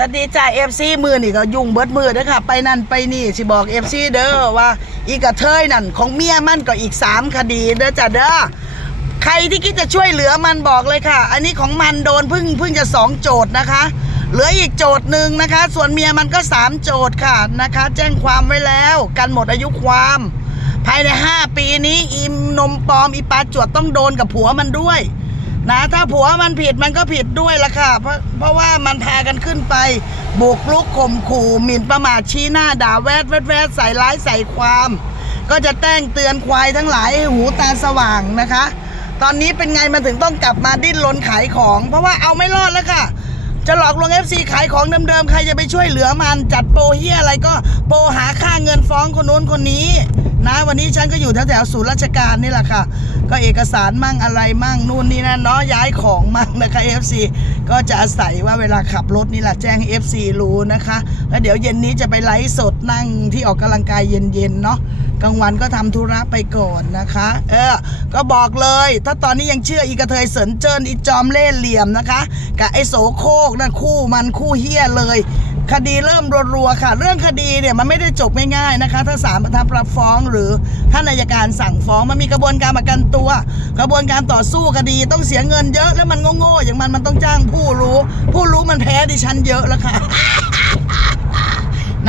สวัสดีจ่าเอฟซีมือนี่ก็ยุ่งเบิดมือเด้อค่ะ ไปนั่นไปนี่สิบอกเอฟซีเด้อว่าอีกระเทยนั่นของเมียมันก็อีกสามคดีเด้อจ้ะเด้อใครที่คิดจะช่วยเหลือมันบอกเลยค่ะ อันนี้ของมันโดนพิ่งพิ่งจะสองโจทย์นะคะ เหลืออีกโจทย์หนึ่งนะคะ ส่วนเมียมันก็สามโจทย์ค่ะนะคะ แจ้งความไว้แล้วกันหมดอายุความ ภายใน5ปีนี้อิมนมปลอมอีปาจวดต้องโดนกับผัวมันด้วย นะถ้าผัวมันผิดมันก็ผิดด้วยละค่ะ เพราะเพราะว่ามันพากันขึ้นไป บุกลุกข่มขู่หมิ่นประมาทชี้หน้าด่าแวดแวดแวดใส่ร้ายใส่ความ ก็จะแจ้งเตือนควายทั้งหลายให้หูตาสว่างนะคะ ตอนนี้เป็นไงมันถึงต้องกลับมาดิ้นรนขายของ เพราะว่าเอาไม่รอดแล้วค่ะ จะหลอกลวง FC ขายของเดิมๆใครจะไปช่วยเหลือมันจัดโปรเฮียอะไรก็โปรหาค่าเงินฟ้องคนนู้นคนนี้ นะวันนี้ฉันก็อยู่แถวๆศูนย์ราชการนี่แหละค่ะ ก็เอกสารมั่งอะไรมั่งนู่นนี่นั่นเนาะย้ายของมั่งนะคะ FC ก็จะอาศัยว่าเวลาขับรถนี่แหละแจ้งให้ FC รู้นะคะ แล้วเดี๋ยวเย็นนี้จะไปไลฟ์สดนั่งที่ออกกำลังกายเย็นๆเนาะกลางวันก็ทำธุระไปก่อนนะคะ เออ ก็บอกเลย ถ้าตอนนี้ยังเชื่ออีกระเทยเสินเจิ้นอีจอมเล่เหลี่ยมนะคะ กับไอโสโคกนั่นคู่มันคู่เฮี้ยเลย คดีเริ่มรัวๆค่ะ เรื่องคดีเนี่ยมันไม่ได้จบง่ายๆนะคะ ถ้าศาลประทับรับฟ้องหรือท่านอัยการสั่งฟ้องมันมีกระบวนการประกันตัว กระบวนการต่อสู้คดีต้องเสียเงินเยอะแล้วมันโง่ๆอย่างมันมันต้องจ้างผู้รู้ ผู้รู้มันแพ้ดิฉันเยอะแล้วค่ะ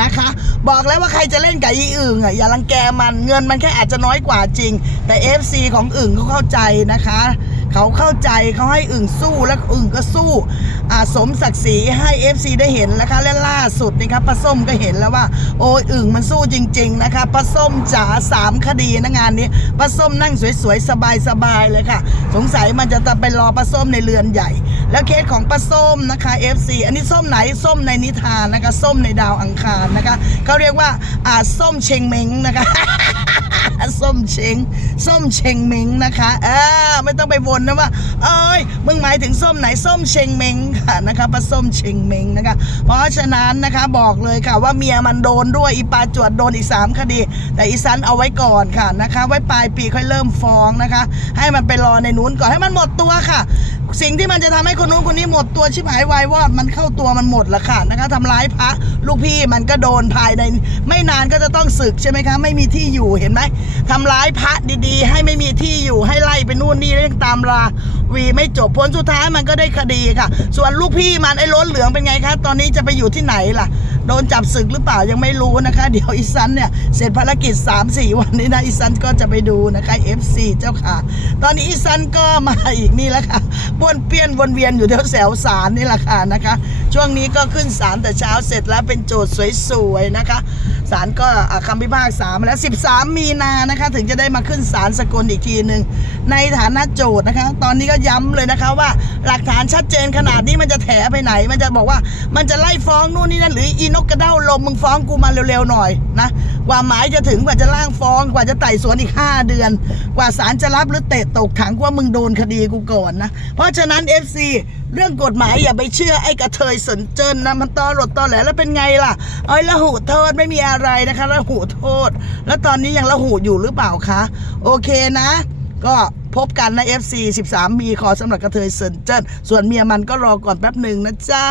นะคะ บอกแล้วว่าใครจะเล่นกับอีอึ่งอะอย่ารังแกมันเงินมันแค่อาจจะน้อยกว่าจริง แต่ FC ของอึ่งเขาเข้าใจนะคะ เขาเข้าใจเขาให้อึ่งสู้แล้วอึ่งก็สู้อาสมศักดิ์ศรีให้ FC ได้เห็นนะคะและล่าสุดนี่ครับป้าส้มก็เห็นแล้วว่า โอ้ยอึ่งมันสู้จริง ๆ นะคะป้าส้มจ๋าสามคดีนะงานนี้ป้าส้มนั่งสวยๆสบายๆเลยค่ะ สงสัยมันจะต้องไปรอป้าส้มในเรือนใหญ่ แล้วเคสของป้าส้มนะคะ FC อันนี้ส้มไหนส้มในนิทานนะคะส้มในดาวอังคารนะคะเขาเรียกว่าอ่าส้มเชงเม้งนะคะส้มเชง ส้มเชงเม้งนะคะเออไม่ต้องไปวนนะว่าเอ้ยมึงหมายถึงส้มไหนส้มเชงเม้งค่ะนะคะป้าส้มเชงเม้งนะคะ เพราะฉะนั้นนะคะบอกเลยค่ะว่าเมียมันโดนด้วยอีปาจวดโดนอีก 3 คดี แต่อีสันเอาไว้ก่อนค่ะนะคะ ไว้ปลายปีค่อยเริ่มฟ้องนะคะ ให้มันไปรอในนู้นก่อนให้มันหมดตัวค่ะ สิ่งที่มันจะทำให้คนนู้นคนนี้หมดตัวชิบหายวายวอดมันเข้าตัวมันหมดละค่ะนะคะทำร้ายพระลูกพี่มันก็โดนภายใน ไม่นานก็จะต้องศึกใช่ไหมคะ ไม่มีที่อยู่เห็นไหมทำร้ายพระดีๆให้ไม่มีที่อยู่ให้ไล่ไปนู่นนี่เรื่องตามราวีไม่จบผลสุดท้ายมันก็ได้คดีค่ะ ส่วนลูกพี่มันไอ้ล้นเหลืองเป็นไงคะตอนนี้จะไปอยู่ที่ไหนล่ะ โดนจับศึกหรือเปล่ายังไม่รู้นะคะ เดี๋ยวอีซันเนี่ยเสร็จภารกิจ 3-4 วันนี้นะอีซันก็จะไปดูนะคะ FC เจ้าค่ะ ตอนนี้อีซันก็มาอีกนี่แล้วค่ะป้วนเปี้ยนวนเวียนอยู่แถวแสวสารนี่แหละค่ะนะคะ ช่วงนี้ก็ขึ้นศาลแต่เช้าเสร็จแล้วเป็นโจทย์สวยๆนะคะ ศาลก็คำพิพากษามาแล้ว 13 มีนานะคะ ถึงจะได้มาขึ้นศาลสกลอีกทีหนึ่งในฐานะโจทย์นะคะ ตอนนี้ก็ย้ำเลยนะคะว่าหลักฐานชัดเจนขนาดนี้มันจะแถไปไหน มันจะบอกว่ามันจะไล่ฟ้องนู่นนี่นั่นหรืออีนกกระเด้าลมมึงฟ้องกูมาเร็วๆหน่อยนะ ว่าหมายจะถึงกว่าจะล่างฟ้องกว่าจะไต่สวนอีก 5 เดือน กว่าศาลจะรับหรือเตะตกถังว่ามึงโดนคดีกูก่อนนะ เพราะฉะนั้น FC เรื่องกฎหมายอย่าไปเชื่อไอ้กระเทยสนเจินนะมันตอหลดตอแหลแล้วเป็นไงล่ะเอ้ยละหูโทษไม่มีอะไรนะคะละหูโทษ แล้วตอนนี้ยังละหูอยู่หรือเปล่าคะโอเคนะ ก็พบกันนะ FC 13 มีขอสำหรับกระเทยเซินเจิ้นส่วนเมียมันก็รอก่อนแป๊บหนึ่งนะจ๊ะ